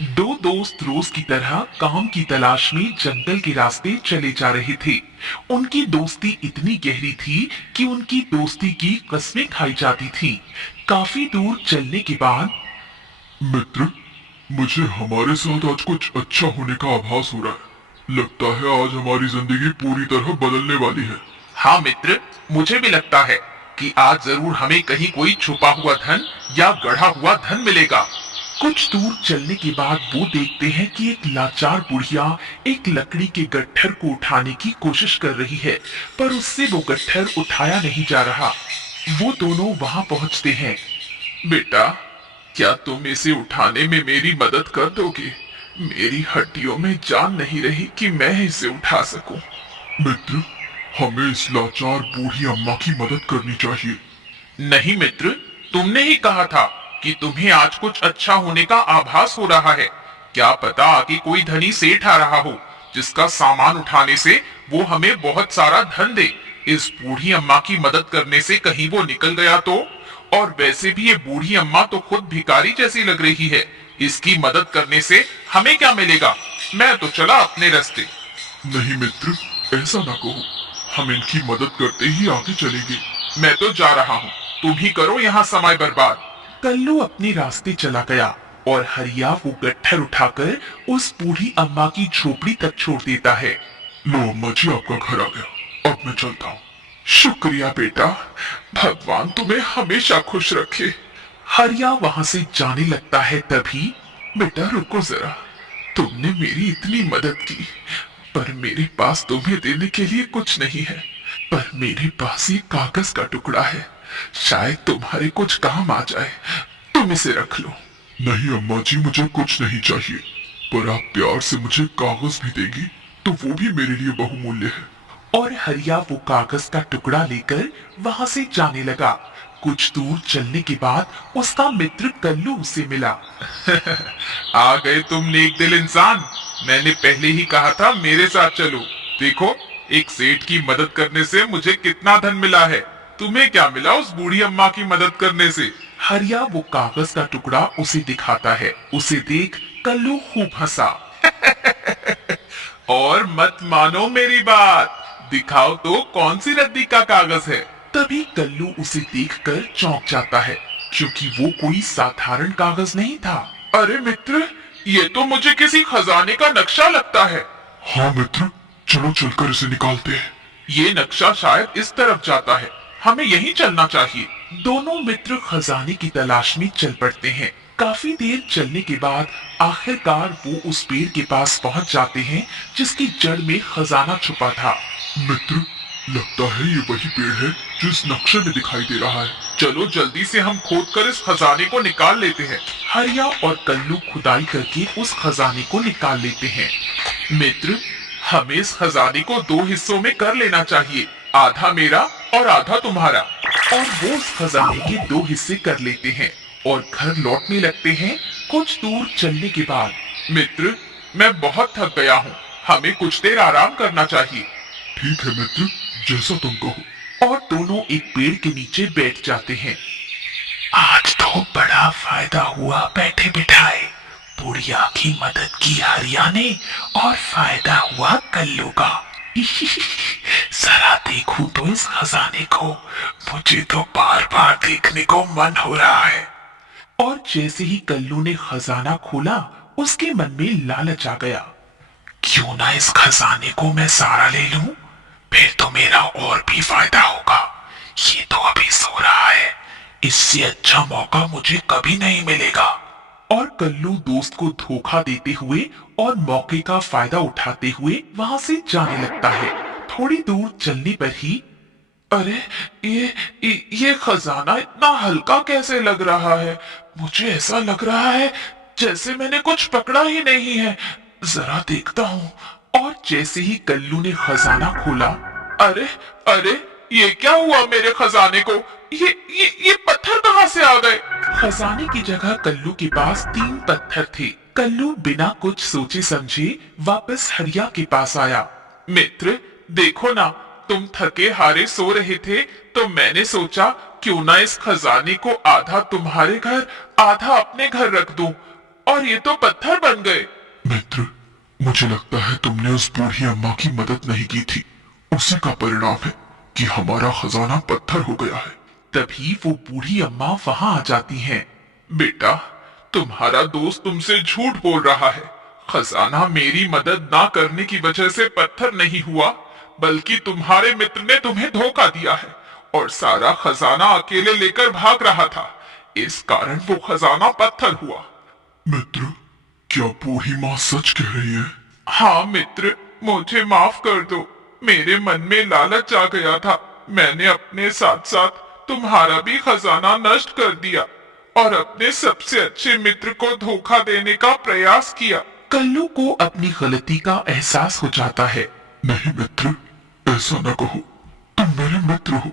दो दोस्त रोज की तरह काम की तलाश में जंगल के रास्ते चले जा रहे थे। उनकी दोस्ती इतनी गहरी थी कि उनकी दोस्ती की कस्में खाई जाती थी। काफी दूर चलने के बाद मित्र, मुझे हमारे साथ आज कुछ अच्छा होने का आभास हो रहा है। लगता है आज हमारी जिंदगी पूरी तरह बदलने वाली है। हाँ मित्र, मुझे भी लगता है कि आज जरूर हमें कहीं कोई छुपा हुआ धन या गढ़ा हुआ धन मिलेगा। कुछ दूर चलने के बाद वो देखते हैं कि एक लाचार बुढ़िया एक लकड़ी के गट्ठर को उठाने की कोशिश कर रही है, पर उससे वो गट्ठर उठाया नहीं जा रहा। वो दोनों वहां पहुंचते हैं। बेटा, क्या तुम इसे उठाने में मेरी मदद कर दोगे? मेरी हड्डियों में जान नहीं रही कि मैं इसे उठा सकूं। मित्र, हमें इस लाचार बूढ़ी अम्मा की मदद करनी चाहिए। नहीं मित्र, तुमने ही कहा था कि तुम्हें आज कुछ अच्छा होने का आभास हो रहा है। क्या पता आगे कोई धनी सेठ आ रहा हो जिसका सामान उठाने से वो हमें बहुत सारा धन दे। इस बूढ़ी अम्मा की मदद करने से कहीं वो निकल गया तो। और वैसे भी ये बूढ़ी अम्मा तो खुद भिखारी जैसी लग रही है। इसकी मदद करने से हमें क्या मिलेगा? मैं तो चला अपने रास्ते। नहीं मित्र, ऐसा ना कहो। हम इनकी मदद करते ही आगे चलेंगे। मैं तो जा रहा हूँ, तुम ही करो यहाँ समय बर्बाद। कल्लू अपने रास्ते चला गया और हरिया वो गट्ठर उठाकर उस बूढ़ी अम्मा की झोपड़ी तक छोड़ देता है। लो अम्मा जी, आपका घर आ गया। अब मैं चलता हूँ। शुक्रिया बेटा, भगवान तुम्हें हमेशा खुश रखे। हरिया वहां से जाने लगता है तभी। बेटा रुको जरा, तुमने मेरी इतनी मदद की, पर मेरे पास तुम्हें देने के लिए कुछ नहीं है। पर मेरे पास ये कागज का टुकड़ा है, शायद तुम्हारे कुछ काम आ जाए। तुम इसे रख लो। नहीं अम्मा जी, मुझे कुछ नहीं चाहिए, पर आप प्यार से मुझे कागज भी देंगी तो वो भी मेरे लिए बहुमूल्य है। और हरिया वो कागज का टुकड़ा लेकर वहां से जाने लगा। कुछ दूर चलने के बाद उसका मित्र कल्लू उसे मिला। आ गए तुम नेक दिल इंसान। मैंने पहले ही कहा था मेरे साथ चलो। देखो, एक सेठ की मदद करने से मुझे कितना धन मिला है। तुम्हें क्या मिला उस बूढ़ी अम्मा की मदद करने से? हरिया वो कागज का टुकड़ा उसे दिखाता है। उसे देख कल्लू खूब हंसा। और मत मानो मेरी बात, दिखाओ तो कौन सी रद्दी का कागज है। तभी कल्लू उसे देखकर चौंक जाता है, क्योंकि वो कोई साधारण कागज नहीं था। अरे मित्र, ये तो मुझे किसी खजाने का नक्शा लगता है। हाँ मित्र, चलो चलकर इसे निकालते हैं। ये नक्शा शायद इस तरफ जाता है, हमें यहीं चलना चाहिए। दोनों मित्र खजाने की तलाश में चल पड़ते हैं। काफी देर चलने के बाद आखिरकार वो उस पेड़ के पास पहुंच जाते हैं जिसकी जड़ में खजाना छुपा था। मित्र, लगता है ये वही पेड़ है जो इस नक्शे में दिखाई दे रहा है। चलो जल्दी से हम खोदकर इस खजाने को निकाल लेते हैं। हरिया और कल्लू खुदाई करके उस खजाने को निकाल लेते हैं। मित्र, हमें इस खजाने को दो हिस्सों में कर लेना चाहिए, आधा मेरा और आधा तुम्हारा। और वो उस खजाने के दो हिस्से कर लेते हैं और घर लौटने लगते हैं। कुछ दूर चलने के बाद, मित्र, मैं बहुत थक गया हूँ, हमें कुछ देर आराम करना चाहिए। ठीक है मित्र, जैसा तुम कहो। और दोनों एक पेड़ के नीचे बैठ जाते हैं। आज तो बड़ा फायदा हुआ बैठे बिठाए। बुढ़िया की मदद की हरिया ने और फायदा हुआ कल्लू का। जरा देखूं तो इस खजाने को, मुझे तो बार बार देखने को मन हो रहा है। और जैसे ही कल्लू ने खजाना खोला, उसके मन में लालच आ गया। क्यों ना इस खजाने को मैं सारा ले लूं, फिर तो मेरा और भी फायदा होगा। ये तो अभी सो रहा है, इससे अच्छा मौका मुझे कभी नहीं मिलेगा। और कल्लू दोस्त को धोखा देते हुए और मौके का फायदा उठाते हुए वहां से जाने लगता है। थोड़ी दूर चलने पर ही, अरे ये खजाना इतना हल्का कैसे लग रहा है? मुझे ऐसा लग रहा है जैसे मैंने कुछ पकड़ा ही नहीं है। जरा देखता हूँ। और जैसे ही कल्लू ने खजाना खोला, अरे अरे, ये क्या हुआ मेरे खजाने को? ये पत्थर कहाँ से आ गए? खजाने की जगह कल्लू के पास 3 पत्थर थे। कल्लू बिना कुछ सोचे समझे वापस हरिया के पास आया। मित्र, देखो ना, तुम थके हारे सो रहे थे तो मैंने सोचा क्यों ना इस खजाने को आधा तुम्हारे घर आधा अपने घर रख दूं। और ये तो पत्थर बन गए। मित्र, मुझे लगता है तुमने उस बूढ़ी अम्मा की मदद नहीं की थी। उसी का परिणाम है कि हमारा खजाना पत्थर हो गया है। तभी वो बूढ़ी अम्मा वहां आ जाती हैं। बेटा, तुम्हारा दोस्त तुमसे झूठ बोल रहा है। खजाना मेरी मदद ना करने की वजह से पत्थर नहीं हुआ, बल्कि तुम्हारे मित्र ने तुम्हें धोखा दिया है और सारा खजाना अकेले लेकर भाग रहा था। इस कारण वो खजाना पत्थर हुआ। मित्र, क्या बूढ़ी माँ सच कह रही है? हाँ मित्र, मुझे माफ कर दो। मेरे मन में लालच आ गया था। मैंने अपने साथ साथ तुम्हारा भी खजाना नष्ट कर दिया और अपने सबसे अच्छे मित्र को धोखा देने का प्रयास किया। कल्लू को अपनी गलती का एहसास हो जाता है। नहीं मित्र, ऐसा न कहो। तुम मेरे मित्र हो।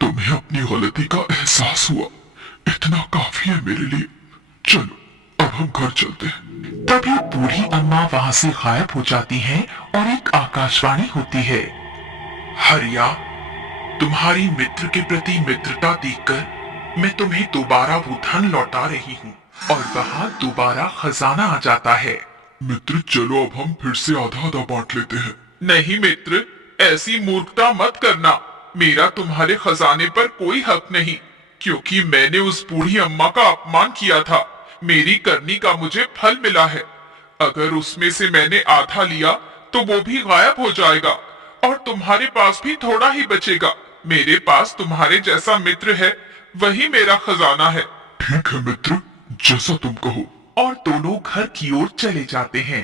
तुम्हें अपनी गलती का एहसास हुआ, इतना काफी है मेरे लिए। चलो अब हम घर चलते हैं। तभी बूढ़ी अम्मा वहां से गायब हो जाती हैं और एक आकाशवाणी होती है। हरिया, तुम्हारी मित्र के प्रति मित्रता देखकर मैं तुम्हें दोबारा वो धन लौटा रही हूँ और वहाँ दोबारा खजाना आ जाता है। मित्र, चलो अब हम फिर से आधा आधा बांट लेते हैं। नहीं मित्र, ऐसी मूर्खता मत करना। मेरा तुम्हारे खजाने पर कोई हक नहीं, क्योंकि मैंने उस बूढ़ी अम्मा का अपमान किया था। मेरी करनी का मुझे फल मिला है। अगर उसमें से मैंने आधा लिया तो वो भी गायब हो जाएगा और तुम्हारे पास भी थोड़ा ही बचेगा। मेरे पास तुम्हारे जैसा मित्र है, वही मेरा खजाना है। ठीक है मित्र, जैसा तुम कहो। और दोनों घर की ओर चले जाते हैं।